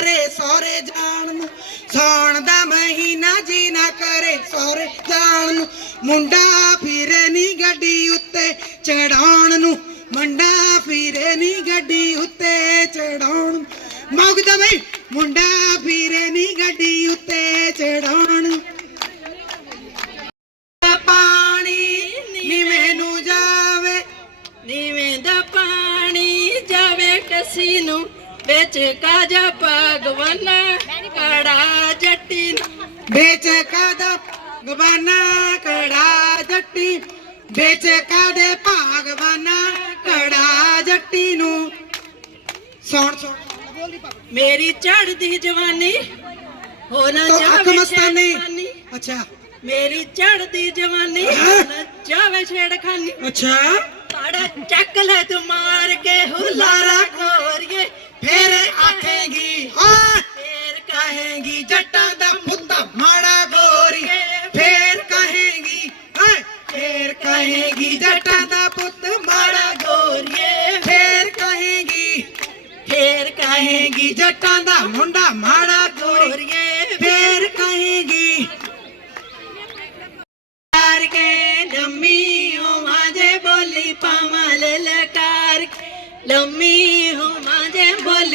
ਕਰੇ ਸਹੁਰੇ ਜਾਣ ਨੂੰ ਸੌਣ ਦਾ ਮਹੀਨਾ ਜੀ ਨਾ ਕਰੇ, ਸਹੁਰੇ ਜਾਣ ਨੂੰ ਮੁੰਡਾ ਫਿਰੇ ਨੀ ਗੱਡੀ ਉੱਤੇ, ਚੜਾਉਣ ਨੂੰ। ਮੁੰਡਾ ਫਿਰੇ ਨੀ ਗੱਡੀ ਉੱਤੇ, ਚੜਾਉਣ। ਮੌਗਦਾ ਬਈ ਮੁੰਡਾ ਫਿਰੇ ਨੀ ਗੱਡੀ ਉੱਤੇ, ਚੜਾਉਣ। ਨੂੰ ਜਾਵੇ। ਨੀਵੇਂ ਦਾ ਪਾਣੀ ਜਾਵੇ, ਕਸੀ ਨੂੰ ਵਿੱਚ ਕਾਜਾ ਭਗਵਾਨਾ ਕੜਾ ਜੱਟੀ। ਵੇਚ ਕਾਦਾ ਗਵਾਨਾ ਕੜਾ ਜੱਟੀ। ਵੇਚ ਕਾਦੇ ਭਾਗਵਾਨਾ ਕੜਾ ਜੱਟੀ ਨੂੰ। ਸੌਣ ਸੌਣ। ਮੇਰੀ ਚੜਦੀ ਜਵਾਨੀ ਹੋ ਨਾ ਜਾਵੇ ਮਸਤਾਨੀ। ਅੱਛਾ। ਮੇਰੀ ਚੜਦੀ ਜਵਾਨੀ ਨਾ ਜਾਵੇ ਛੇੜਖਾਨੀ ਅੱਛਾ। ਪਾੜਾ ਚੱਕ ਲੈ ਤੂੰ ਮਾਰ ਕੇ ਹੁਲਾਰਾ ਖੋਰੀਏ। ਫੇਰ ਆਖੇਗੀ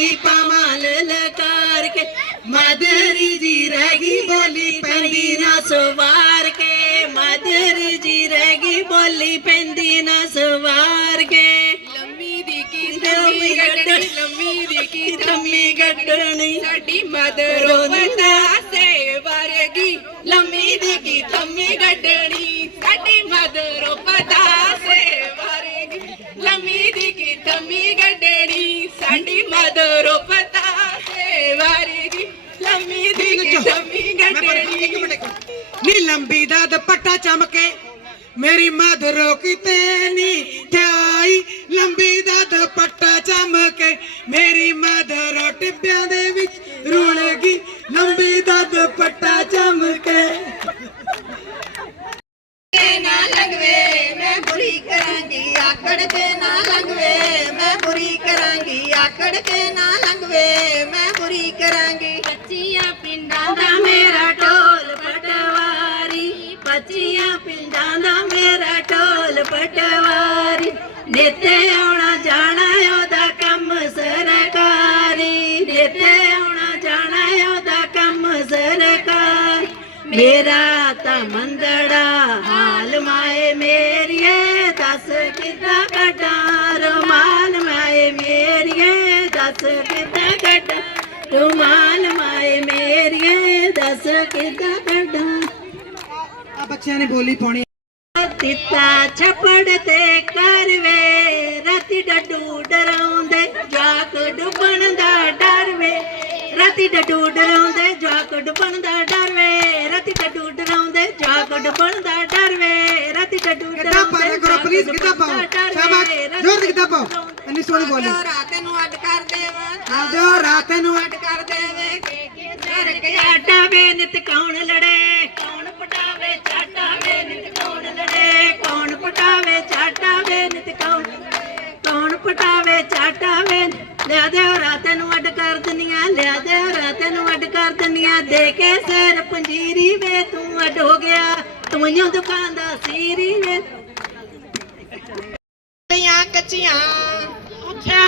ਬੋਲੀ ਪਾਮਲ ਲਕਾਰ ਕੇ। ਮਾਦਰੀ ਜੀ ਰਹਿ ਗਈ ਬੋਲੀ ਪੈਂਦੀ ਨਾ ਸਵਾਰ ਕੇ। ਮਾਦਰੀ ਜੀ ਰਹਿ ਗਈ ਬੋਲੀ ਪੈਂਦੀ ਨਾ ਸਵਾਰ ਕੇ। ਲੰਮੀ ਦੀ ਕੀ ਲੰਮੀ ਗੱਡਣੀ ਲੰਮੀ ਦੀ ਕੀ ਲੰਮੀ ਗੱਡਣੀ। ਸਾਡੀ ਮਦਰੋਂ ਬੰਦਾ ਮਦਰੋਂ ਪਤਾ ਸੇ ਵਰਗੀ। ਲੰਮੀ ਦੀ ਲੰਮੀ ਗੱਡਣੀ ਨੀ ਲੰਬੀ ਦਾ ਦੁਪੱਟਾ ਚਮਕੇ ਮੇਰੀ ਮਧਰੋ ਕਿਤੇ ਨੀ ਥਾਈ ਲੰਬੀ ਦਾ ਦੁਪੱਟਾ ਚਮਕੇ ਮੇਰੀ ਮਧਰੋ ਟਿੱਬਿਆਂ ਦੇ ਵਿੱਚ ਰੁਲੇਗੀ। ਲੰਬੀ ਦਾ ਦੁਪੱਟਾ ਚਮਕੇ। ਤੇ ਨਾ ਲੰਗਵੇ ਮੈਂ ਬੁਰੀ ਕਰਾਂਗੀ ਆਕੜ ਤੇ ਨਾ ਲੰਗਵੇ ਮੈਂ ਬੁਰੀ ਕਰਾਂਗੀ ਆਕੜ ਤੇ ਨਾ ਲੰਗਵੇ ਦੱਸ ਕਿੱਦਾਂ ਕੱਢਾਂ? ਰੁਮਾਲ ਮਾਏ ਮੇਰੀਏ ਦੱਸ ਕਿੱਦਾਂ ਕੱਢਾਂ? ਆ ਬੱਚਿਆਂ ਨੇ ਬੋਲੀ ਪਾਉਣੀ। ਤਿੱਤਾ ਛੱਪੜ ਤੇ ਕਰਵੇ ਰਾਤੀ ਡੱਡੂ ਡਰਾਉਂਦੇ ਜਾਕ ਡੁੱਬਣ ਦਾ ਡਰ ਵੇ। ਰਾਤੀ ਡੱਡੂ ਡਰਾਉਂਦੇ ਜਾਕ ਡੁੱਬਣ ਦਾ ਡਰ ਵੇ। ਰਾਤੀ ਡੱਡੂ ਡਰਾਉਂਦੇ ਜਾਕ ਡੁੱਬਣ ਦਾ ਡਰ ਵੇ। ਰਾਤੀ ਡੱਡੂ ਕਿੱਦਾਂ ਪਾਇਆ ਕਰੋ ਪਲੀਜ਼ ਕਿੱਦਾਂ ਪਾਓ? ਸ਼ਾਬਾਸ਼ ਜ਼ੋਰ ਦੀ ਕਿੱਦਾਂ ਪਾਓ? ਇੰਨੀ ਸੋਹਣੀ ਬੋਲੀ। ਰਾਤ ਨੂੰ ਅੱਡ ਕਰ ਦੇਵਾਂ। ਆਜੋ ਰਾਤ ਨੂੰ ਅੱਡ ਕਰ ਦੇਵੇ। ਕੇ ਕੇ ਸਰਕ ਆਟਾ ਵੇ ਨਿਤ ਕੌਣ ਲੜੇ? ਕੌਣ ਪਟਾਵੇ ਚਾਟਾ ਵੇ ਨਿਤ ਕੌਣ ਲੜੇ? ਕੌਣ ਪਟਾਵੇ ਚਾਟਾ ਵੇ ਨਿਤ ਕੌਣ ਕੌਣ ਪਟਾਵੇ ਚਾਟਾ ਵੇ ਲਿਆ ਦੇ ਰਾਤ ਨੂੰ ਅੱਡ ਕਰ ਦਨੀਆਂ ਲਿਆ ਦੇ ਰਾਤ ਨੂੰ ਅੱਡ ਕਰ ਦਨੀਆਂ। ਦੇ ਕੇ ਸਿਰ ਪੰਜੀਰੀ ਵੇ ਤੂੰ ਅੱਡ ਹੋ ਗਿਆ। ਤੂੰ ਹੀ ਦੁਕਾਨ ਦਾ ਸੀਰੀ ਵੇ। ਗਲੀਆਂ ਕੱਚੀਆਂ ਅੱਛਾ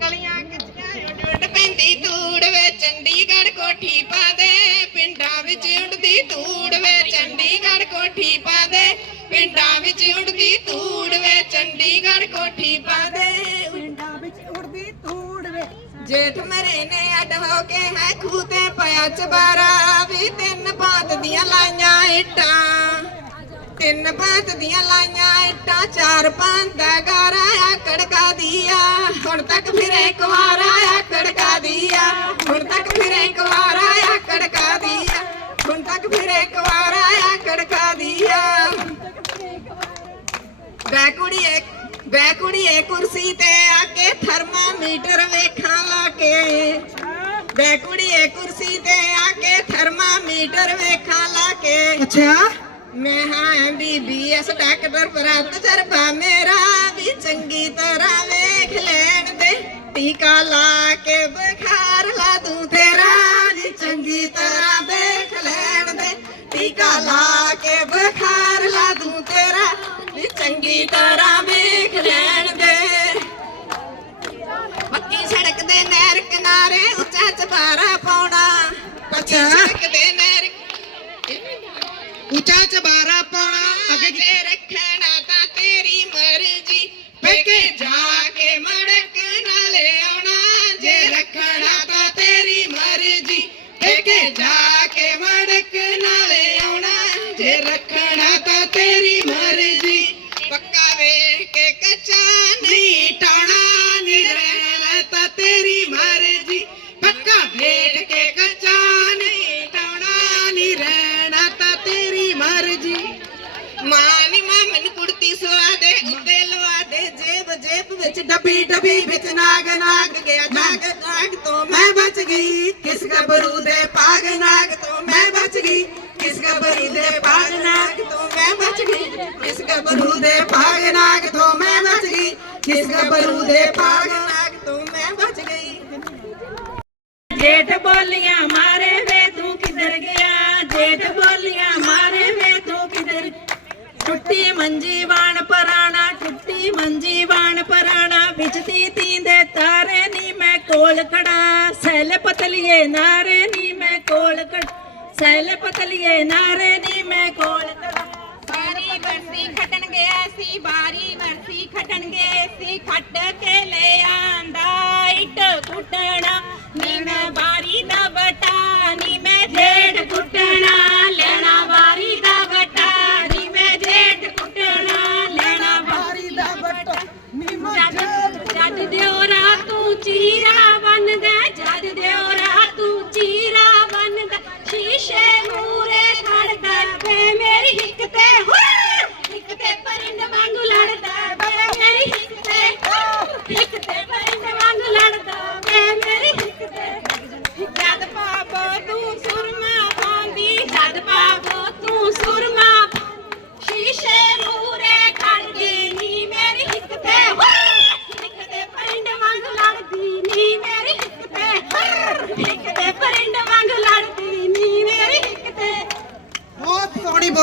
ਗਲੀਆਂ ਕੱਚੀਆਂ ਉੱਡ ਉੱਡ ਪੈਂਦੀ ਧੂੜ ਵੇ ਚੰਡੀਗੜ੍ਹ ਕੋਠੀ ਪਾ ਦੇ। ਪਿੰਡਾਂ ਵਿੱਚ ਉੱਡਦੀ ਧੂੜ ਵੇ ਚੰਡੀਗੜ੍ਹ ਕੋਠੀ ਪਾ ਦੇ। ਪਿੰਡਾਂ ਵਿੱਚ ਉੱਡਦੀ ਧੂੜ ਵੇ ਚੰਡੀਗੜ੍ਹ ਕੋਠੀ ਪਾ ਦੇ। ਪਿੰਡਾਂ ਵਿੱਚ ਉੱਡਦੀ ਧੂੜ ਵੇ। ਜੇਠ ਮਰੇ ਨੇ ਅੱਡ ਹੋ ਕੇ ਹੈ ਖੂਹ ਤੇ ਪਿਆ ਚਬਾਰਾ। ਵੀ ਤਿੰਨ ਬਾਤ ਦੀਆਂ ਲਾਈਆਂ ਇੱਟਾਂ। ਤਿੰਨ ਬਾਤ ਦੀਆਂ ਲਾਈਆਂ, ਇੱਟਾਂ ਚਾਰ ਪੰਜ ਦਾ ਗਾਰਾ ਆ ਦੀਆ। ਹੁਣ ਤੱਕ ਫਿਰੇ ਕੁਵਾਰਾ ਆ ਕੜਕਾ ਦੀਆ। ਹੁਣ ਤੱਕ ਫਿਰੇ ਕੁਵਾਰਾ ਆ ਕੜਕਾ ਦੀਆ। ਹੁਣ ਤੱਕ ਫਿਰੇ ਕੁਵਾਰਾ ਆ ਕੜਕਾ ਦੀਆ। ਬੈ ਕੁੜੀਏ ਬੈ ਕੁੜੀਏ ਕੁਰਸੀ ਤੇ ਆ ਕੇ ਥਰਮਾਮੀਟਰ ਵੇਖਾਂ ਲਾ ਕੇ। ਬੈ ਕੁੜੀਏ ਕੁਰਸੀ ਤੇ ਆ ਕੇ ਥਰਮਾਮੀਟਰ ਵੇਖਾਂ ਲਾ ਕੇ। ਅੱਛਾ। ਮੈਂ ਹਾਂ ਬੀਬੀ ਐਸ ਡਾਕਟਰ ਪ੍ਰਾਪਤ ਸਰਬਾ ਮੇਰਾ ਵੀ ਚੰਗੀ ਤਰ੍ਹਾਂ ਵੇਖ ਲੈਣ ਦੇ। ਟੀਕਾ ਲਾ ਉੱਚਾ ਚਬਾਰਾ ਪਾਉਣਾ ਜੇਬ ਵਿੱਚ ਡੱਬੀ ਡੱਬੀ ਵਿੱਚ ਨਾਗ ਨਾਗ ਗਿਆ ਨਾਗ ਨਾਗ ਤੋਂ ਮੈਂ ਬਚ ਗਈ ਕਿਸ ਗੱਭਰੂ ਦੇ ਪਾਗ ਨਾਗ ਤੋਂ ਮੈਂ ਬਚ ਗਈ ਕਿਸ ਗੱਭਰੂ ਦੇ ਪਾਗ ਨਾਗ ਤੋਂ ਮੈਂ ਬਚ ਗਈ ਕਿਸ ਗੱਭਰੂ ਦੇ ਪਾਗ ਨਾਗ ਤੋਂ ਮੈਂ ਬਚ ਗਈ ਕਿਸ ਗੱਭਰੂ ਦੇ ਪਾਗ ਨਾਗ ਤੋਂ ਮੈਂ ਬਚ ਗਈ। ਜੇਠ ਬੋਲੀਆਂ ਮਾਰੇ ਵੇ ਤੂੰ ਕਿਧਰ ਗਿਆ? ਜੇਠ ਬੋਲੀਆਂ ਮਾਰੇ ਵੇ ਤੂੰ ਕਿੱਧਰ? ਛੁੱਟੀ ਮੰਜੀ ਵਾਣ ਟੁੱਟੀ ਮੰਜੀ ਵਾਣ ਪਰਾਣਾ, ਵਿੱਚ ਤੀਂਦੇ ਤਾਰੇ ਨੀ ਮੈਂ ਕੋਲ ਖੜਾ। ਸੈਲ ਪਤਲੀਏ ਨਾਰੇ ਨੀ ਮੈਂ ਕੋਲ ਖੜ ਸੈਲ ਪਤਲੀਏ ਨਾਰੇ ਨੀ ਮੈਂ ਕੋਲ ਖੜਾ। ਬਾਰੀ ਵਰਸੀ ਖਟਣ ਗਿਆ ਸੀ ਬਾਰੀ ਵਰਸੀ ਖਟਣ ਗਏ ਸੀ ਖੱਟ ਕੇ ਲੈ ਆਂਦਾ। ਇੱਟ ਕੁੱਟਣਾ, ਨੀ ਮੈਂ ਬਾਰੀ ਦਾ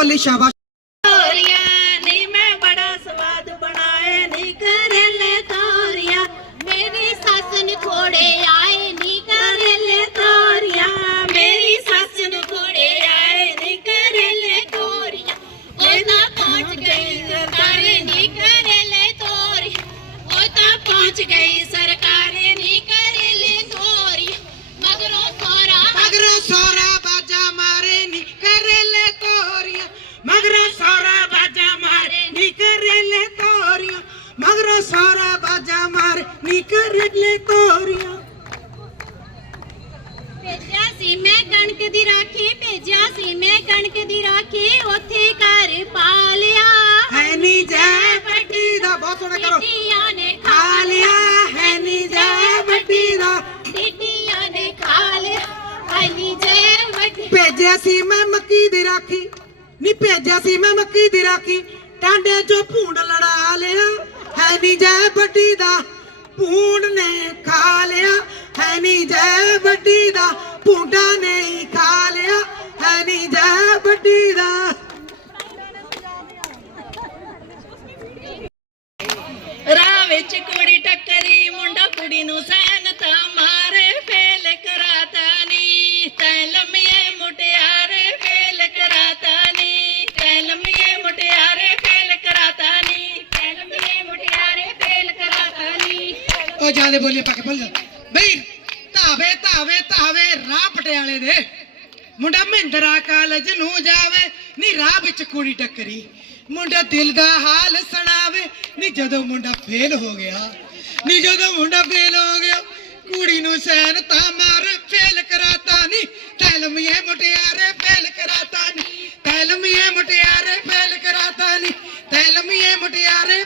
ਸੋਹਣੀ ਸ਼ਾਬਾਸ਼। ਭੇਜਿਆ ਸੀ ਮੈਂ ਮੱਕੀ ਦੀ ਰਾਖੀ। ਨੀ ਭੇਜਿਆ ਸੀ ਮੈਂ ਮੱਕੀ ਦੀ ਰਾਖੀ। ਟਾਂਡੇ ਚੋਂ ਭੂੰਡ ਲੜਾ ਲਿਆ। ਹੈ ਨੀ ਜੈ ਵੱਡੀ ਦਾ, ਭੂੰਡ ਨੇ ਖਾ ਲਿਆ। ਹੈ ਨੀ ਜੈ ਵੱਡੀ ਦਾ, ਭੂੰਡਾ ਨੇ ਖਾ ਲਿਆ। ਹੈ ਨੀ ਜੈ ਵੱਡੀ ਦਾ। ਰਾਹ ਵਿੱਚ ਕੁੜੀ ਟੱਕਰੀ, ਮੁੰਡਾ ਕੁੜੀ ਨੂੰ ਸੈਨ ਤਾਂ ਉਹ ਜਾਂਦੇ ਬੋਲੇ ਪੱਕ ਭੁੱਲ ਜਾ ਬਈ, ਧਾਵੇ ਧਾਵੇ ਧਾਵੇ, ਰਾਹ ਪਟਿਆਲੇ ਦੇ। ਮੁੰਡਾ ਮਹਿੰਦਰਾ ਕਾਲਜ ਨੂੰ ਜਾਵੇ, ਨੀ ਰਾਹ ਵਿੱਚ ਕੁੜੀ ਟੱਕਰੀ। ਮੁੰਡਾ ਦਿਲ ਦਾ ਹਾਲ ਸੁਣਾਵੇ, ਨੀ ਜਦੋਂ ਮੁੰਡਾ ਫੇਲ ਹੋ ਗਿਆ। ਨੀ ਜਦੋਂ ਮੁੰਡਾ ਫੇਲ ਹੋ ਗਿਆ, ਕੁੜੀ ਨੂੰ ਸੈਨ ਤਾਂ ਮਾਰ, ਫੇਲ ਕਰਾਤਾ ਨੀ। ਤੈਲਮੀਏ ਮੁਟਿਆਰੇ, ਫੇਲ ਕਰਾਤਾ ਨੀ। ਤੈਲਮੀਏ ਮੁਟਿਆਰੇ, ਫੇਲ ਕਰਾਤਾ ਨੀ। ਤੈਲਮੀਏ ਮੁਟਿਆਰੇ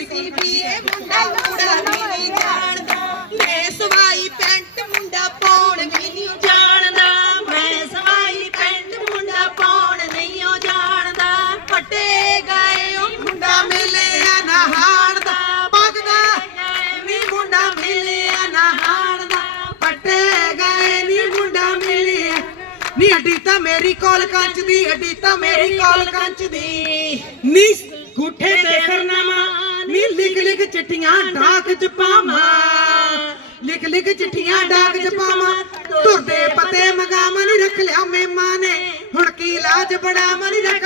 ਮੈਂ ਪੜੀ ਸੀ ਬੀਏ ਮੁੰਡਾ ਨਹੀਂ ਜਾਣਦਾ। ਮੈਂ ਸਵਾਈ ਪੈਂਟ ਮੁੰਡਾ ਪਾਉਣ ਨਹੀਂ ਜਾਣਦਾ। ਮੈਂ ਸਵਾਈ ਪੈਂਟ ਮੁੰਡਾ ਪਾਉਣ ਨਹੀਂ ਉਹ ਜਾਣਦਾ। ਫਟੇ ਗਏ ਉਹ ਮੁੰਡਾ ਮਿਲਿਆ ਨਹਾਣ ਦਾ ਭਗਦਾ ਨੀ ਮੁੰਡਾ ਮਿਲਿਆ ਨਹਾਣ ਦਾ ਪੱਟੇ ਗਏ ਨੀ ਮੁੰਡਾ ਮਿਲਿਆ। ਨੀ ਹੱਡੀ ਤਾਂ ਮੇਰੀ ਕੋਲ ਕੰਚ ਦੀ, ਹੱਡੀ ਤਾਂ ਮੇਰੀ ਕੋਲ ਕੰਚ ਦੀ। ਨੀ ਗੁੱਠੇ ਤੇ ਸਰਨਾਮਾ ਲਿਖ ਚਿੱਠੀਆਂ ਡਾਕ ਚ ਪਾਵਾਂ। ਲਿਖ ਲਿਖ ਚਿੱਠੀਆਂ ਡਾਕ ਚ ਪਾਵਾਂ। ਤੁਰਦੇ ਪਤੇ ਮਗਾਮ ਨਹੀਂ ਰੱਖ ਲਿਆ ਮੇਮਾਂ ਨੇ ਹੁਣ ਕੀ ਲਾਜ ਬੜਾ ਮਨ ਰੱਖ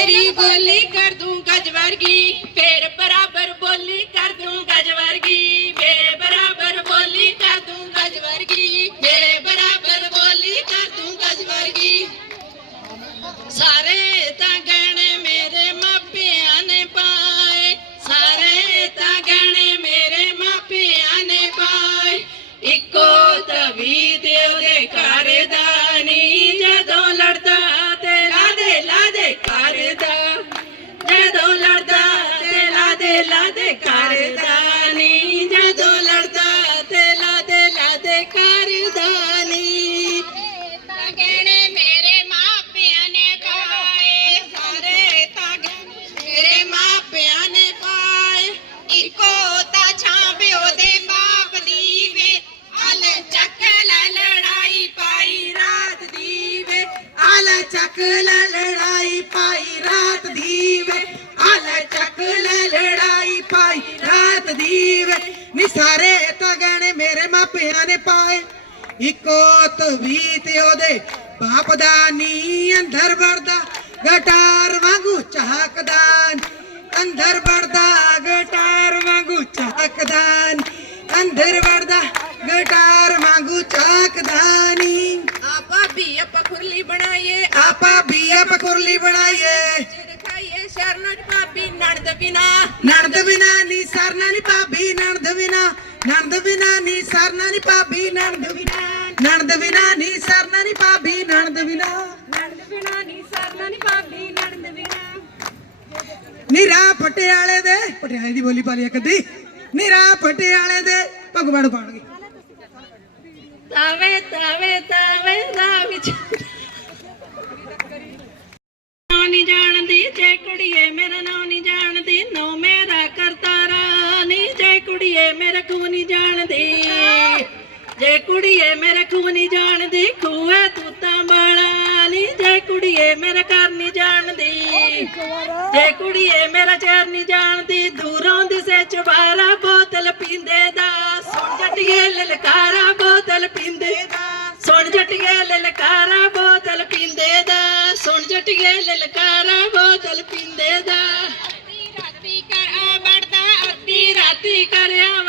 ਤੇਰੀ ਬੋਲੀ ਕਰ ਦੂੰ ਗਜ ਵਰਗੀ ਫੇਰ ਬਰਾਬਰ ਬੋਲੀ ਕਰ ਨੀ ਸਾਰੇ ਤਾਂ ਗਹਿਣੇ ਮੇਰੇ ਮਾਪਿਆਂ ਨੇ ਪਾਏ ਇੱਕੋ ਤਵੀ ਤੇ ਉਹਦੇ ਬਾਪ ਦਾ ਨੀ ਅੰਦਰ ਵੜਦਾ ਗਟਾਰ ਵਾਂਗੂ ਚਾਹਕਦਾ ਨੀ। ਅੰਦਰ ਵੜਦਾ ਗਟਾਰ ਵਾਂਗੂ ਚਾਹਕਦਾ ਨੀ। ਅੰਦਰ ਵੜਦਾ ਗਟਾਰ ਵਾਂਗੂ ਚਾਹਕਦਾ ਨੀ ਆ ਭਾਬੀ ਆਪਾਂ ਖੁਰਲੀ ਬਣਾਈਏ ਆਪਾ ਬੀਏ ਪਕੁਰਲੀ ਬਣਾਈਏ ਚਿਰ ਖਾਈਏ ਸ਼ਰਨ ਭਾਬੀ ਨਣਦ ਬਿਨਾ। ਨਣਦ ਬਿਨਾ ਨੀ ਸਰਨਾ ਨੀ ਭਾਬੀ ਨਣਦ ਬਿਨਾ। ਨਣਦ ਬਿਨਾ ਨੀ ਸਰਨਾ ਨੀ ਭਾਬੀ ਨਣਦ ਬਿਨਾ। ਨਣਦ ਬਿਨਾ ਨੀ ਸਰਨਾ ਨੀ ਭਾਬੀ ਨਣਦ ਬਿਨਾ। ਨਣਦ ਬਿਨਾ ਨਹੀਂ ਸਰਨਾ ਨਹੀਂ ਭਾਬੀ ਨਣਦ ਬਿਨਾ। ਨੀਰਾ ਪਟਿਆਲੇ ਦੇ ਪਟਿਆਲੇ ਦੀ ਬੋਲੀ ਪਾਲੀ ਕਦੀ ਨੀਰਾ ਪਟਿਆਲੇ ਦੇ ਭਗਵਾਨ ਪਾਣਗੇ ਤਾਵੇ ਤਾਵੇ ਤਾਵੇ ਦਾ ਵਿੱਚ ਨਾਂ ਨਹੀਂ ਜਾਣਦੀ ਜੇ ਕੁੜੀਏ ਮੇਰਾ ਨਾਂ ਨਹੀਂ ਕੁੜੀਏ ਨਹੀਂ ਜਾਣਦੀ। ਜੇ ਕੁੜੀਏ ਮੇਰਾ ਖੂ ਨਹੀਂ ਜਾਣਦੀ ਖੂਏ ਤੂੰ ਤਾਂ ਬਾਲਾ ਨਹੀਂ ਜੇ ਕੁੜੀਏ ਮੇਰਾ ਘਰ ਨਹੀਂ ਜਾਣਦੀ, ਜੇ ਕੁੜੀਏ ਮੇਰਾ ਚੈਰ ਨਹੀਂ ਜਾਣਦੀ, ਦੂਰੋਂ ਦਿਸੇ ਚਵਾਰਾ ਬੋਤਲ ਪੀਂਦੇ ਦਾ। ਸੁਣ ਜੱਟੀਏ ਲਲਕਾਰਾ ਬੋਤਲ ਪੀਂਦੇ ਦਾ। ਸੁਣ ਜੱਟੀਏ ਲਲਕਾਰਾ ਬੋਤਲ ਪੀਂਦੇ ਦਾ। ਸੁਣ ਜੱਟੀਏ ਲਲਕਾਰਾ ਬੋਤਲ ਪੀਂਦੇ ਦਾ। ਰਾਤੀ ਕਰ ਵੜਦਾ, ਅੱਧੀ ਰਾਤੀ ਕਰਿਆ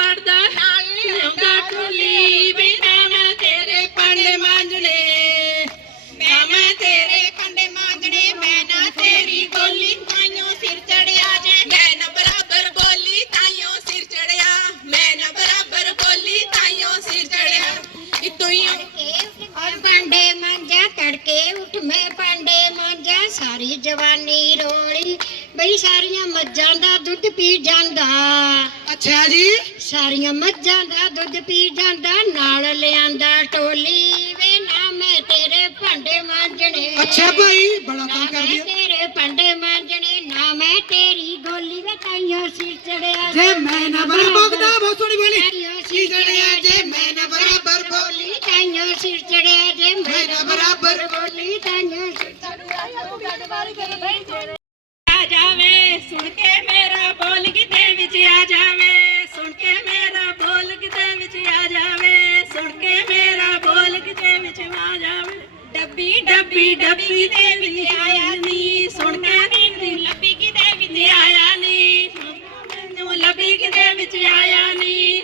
ਸਾਰੀ ਜਵਾਨੀ ਰੋਲੀ ਬਈ ਸਾਰੀਆਂ ਮੱਝਾਂ ਦਾ ਦੁੱਧ ਪੀ ਜਾਂਦਾ। ਅੱਛਾ ਜੀ। ਸਾਰੀਆਂ ਮੱਝਾਂ ਦਾ ਦੁੱਧ ਪੀ ਜਾਂਦਾ ਨਾਲ ਲਿਆਂਦਾ ਟੋਲੀ। ਵੇ ਨਾ ਮੈਂ ਤੇਰੇ ਭਾਂਡੇ ਮਾਂਜਣੇ। ਅੱਛਾ ਭਾਈ ਬੜਾ ਨਾ ਮੈਂ ਕਰਦੀ ਆ। ਤੇਰੇ ਭਾਂਡੇ ਮਾਂਜਣੇ ਨਾ ਮੈਂ ਤੇਰੀ ਗੋਲੀ ਵੇ ਤਾਈਓ ਸਿਰ ਚੜਿਆ ਜੇ ਮੈਂ ਨਾ ਬਣ ਭੋਗਦਾ ਬਹੁਤ ਸੋਹਣੀ ਬੋਲੀ। ਤਾਈਓ ਸਿਰ ਗੜਿਆ ਜੇ ਮੈਂ ਨਾ ਬਰਾਬਰ ਬੋਲੀ ਤਾਈਓ ਸਿਰ ਚੜਿਆ ਜੇ ਮੈਂ ਨਾ ਬਰਾਬਰ ਬੋਲੀ ਤਾਈਓ ਸਿਰ ਆ ਜਾਵੇ ਸੁਣ ਕੇ ਮੇਰਾ ਬੋਲ ਕਿਤੇ ਵਿੱਚ ਆ ਜਾਵੇ ਸੁਣ ਕੇ ਮੇਰਾ ਬੋਲ ਕਿਤੇ ਵਿੱਚ ਆ ਜਾਵੇ ਸੁਣ ਕੇ ਮੇਰਾ ਬੋਲ ਕਿਤੇ ਵਿੱਚ ਆ ਜਾਵੇ ਡੱਬੀ ਡੱਬੀ ਡੱਬੀ ਦੇ ਵਿੱਚ ਆਇਆ ਨੀ ਸੁਣ ਕੇ ਨੀ ਲੱਭੀ ਕਿਤੇ ਵਿੱਚ ਆਇਆ ਨੀ ਮੈਨੂੰ ਲੱਭੀ ਕਿਤੇ ਵਿੱਚ ਆਇਆ ਨੀ